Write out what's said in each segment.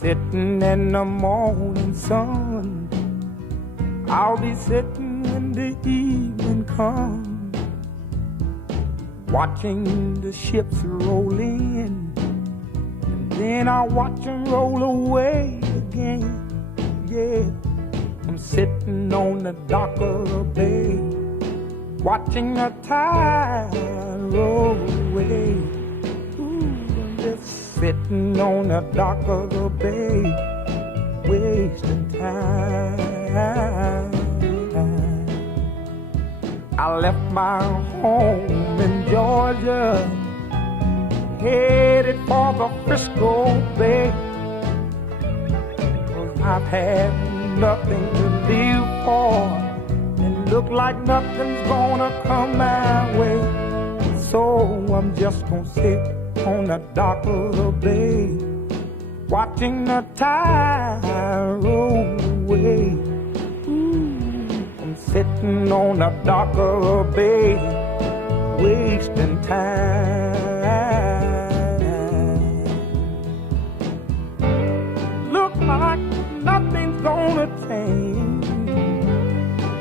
Sitting in the morning sun, I'll be sitting when the evening comes, watching the ships roll in, and then I'll watch them roll away again. Yeah, I'm sitting on the dock of the bay, watching the tide roll away. Ooh, I'm just sitting on the dock of the bay, wasting time. I left my home in Georgia, headed for the Frisco Bay, 'cause I've had nothing to live for, and look like nothing's gonna come my way. So I'm just gonna sit on the dock of the bay, watching the tide roll away. Ooh, I'm sitting on the dock of the bay, wasting time. Look like nothing's gonna change,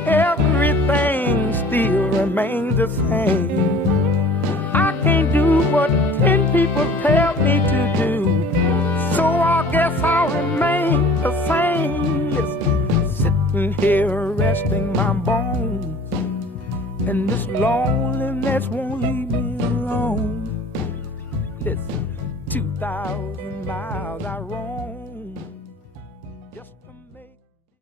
everything still remains the same. I can't do what 10 people tell me to do, so I guess I'll remain the same. Listen, sitting here resting my bones, and this loneliness won't leave me alone. Listen, 2,000 miles I roam,